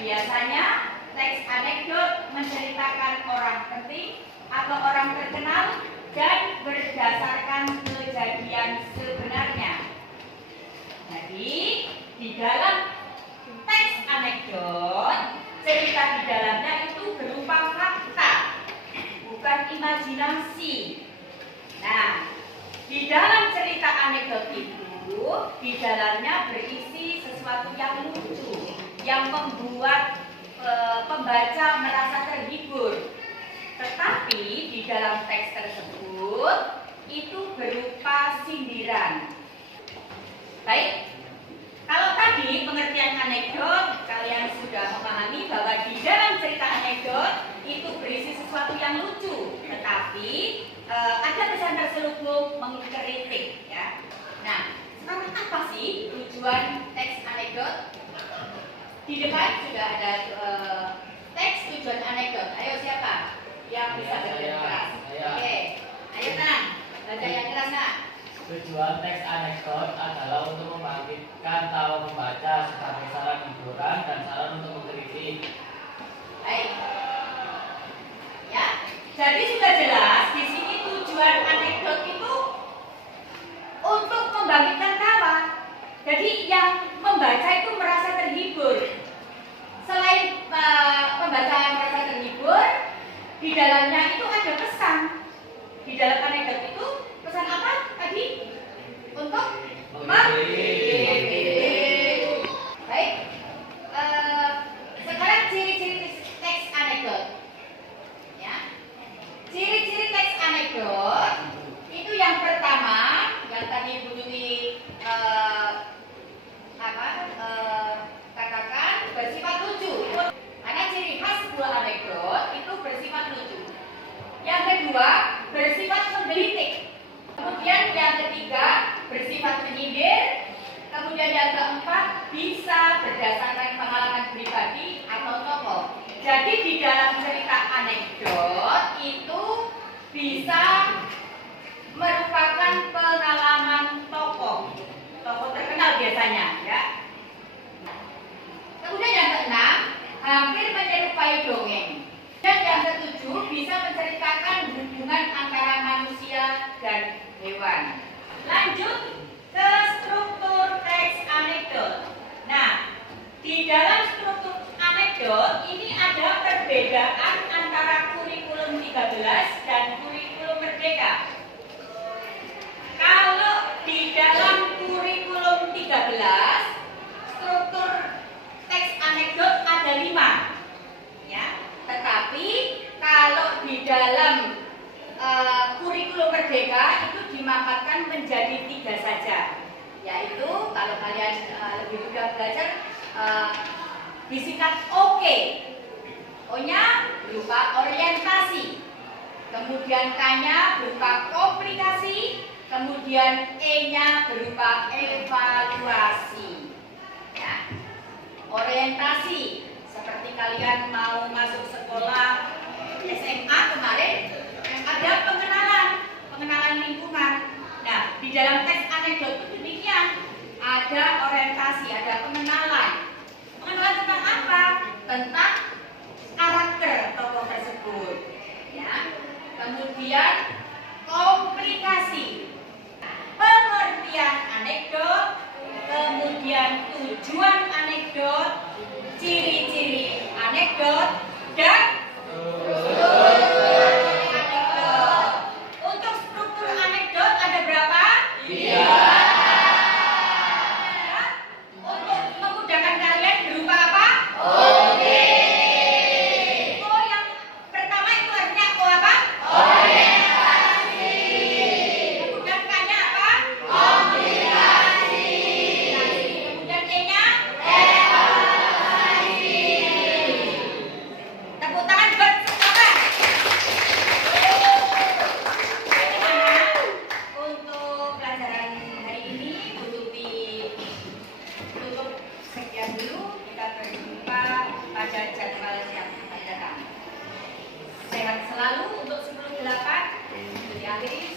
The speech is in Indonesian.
Biasanya teks anekdot menceritakan orang penting atau orang terkenal dan berdasarkan kejadian sebenarnya. Jadi, di dalam teks anekdot, cerita di dalamnya itu berupa fakta, bukan imajinasi. Nah, di dalam cerita anekdot itu, di dalamnya berisi sesuatu yang lucu, yang membuat pembaca merasa terhibur. Tetapi di dalam teks tersebut itu berupa sindiran. Baik, kalau tadi pengertian anekdot kalian sudah memahami bahwa di dalam cerita anekdot itu berisi sesuatu yang lucu, tetapi ada pesan terselubung mengkritik, ya. Nah, sekarang apa sih tujuan teks anekdot? Di depan sudah ada teks tujuan anekdot. Ayo siapa yang bisa baca keras? Oke, ayo tenang, baca yang keras nak. Tujuan teks anekdot adalah untuk membangkitkan tawa membaca sebagai sarana hiburan dan sarana untuk mengkritik. Baik, ya. Jadi sudah jelas di sini tujuan anekdot itu untuk membangkitkan tawa. Jadi yang membaca itu merasa terhibur. Selain pembaca yang merasa terhibur, di dalamnya itu ada pesan. Di dalam anekdot itu pesan apa tadi? Untuk mengkritik. Baik. Sekarang ciri-ciri teks anekdot. Ya. Ciri-ciri teks anekdot itu yang pertama, yang tadi Bu Yuni katakan bersifat lucu. Karena ciri khas sebuah anekdot itu bersifat lucu. Yang kedua, bersifat menggelitik. Kemudian yang ketiga, bersifat menyindir. Kemudian yang keempat, bisa berdasarkan pengalaman pribadi atau tokoh. Jadi di dalam cerita anekdot itu bisa merupakan pengalaman tokoh terkenal biasanya, ya. Kemudian yang keenam, hampir menyerupai dongeng. Dan yang ketujuh, bisa menceritakan hubungan antara manusia dan hewan. Lanjut ke struktur teks anekdot. Nah, di dalam struktur anekdot ini ada perbedaan antara kurikulum 13 dan kurikulum merdeka. Kalau di dalam kurikulum 13, struktur teks anekdot ada 5, ya. Tetapi kalau di dalam kurikulum merdeka itu dimakamkan menjadi 3 saja, yaitu kalau kalian lebih mudah belajar disingkat OK. O-nya berupa orientasi, kemudian K-nya berupa komplikasi, kemudian E-nya berupa evaluasi, ya. Orientasi, seperti kalian mau masuk sekolah SMA kemarin, ada pengenalan lingkungan. Nah, di dalam teks anekdot itu demikian, ada orientasi, ada pengenalan. Pengenalan tentang apa? Tentang karakter tokoh tersebut, ya. Kemudian komplikasi, pengertian anekdot, kemudian tujuan anekdot, ciri-ciri anekdot, dan anekdot. Untuk struktur anekdot ada berapa? 3. Untuk memudahkan kalian berupa apa? Oke. Oh, yang pertama itu artinya apa? Orientasi. Kemudian K-nya apa? Komplikasi. Kemudian E-nya? Evaluasi. Tepuk tangan buat apa? Untuk pelajaran hari ini tutup sekian dulu. Kita berjumpa pada jadwal yang akan datang. Sehat selalu untuk 10.8. Diakhiri.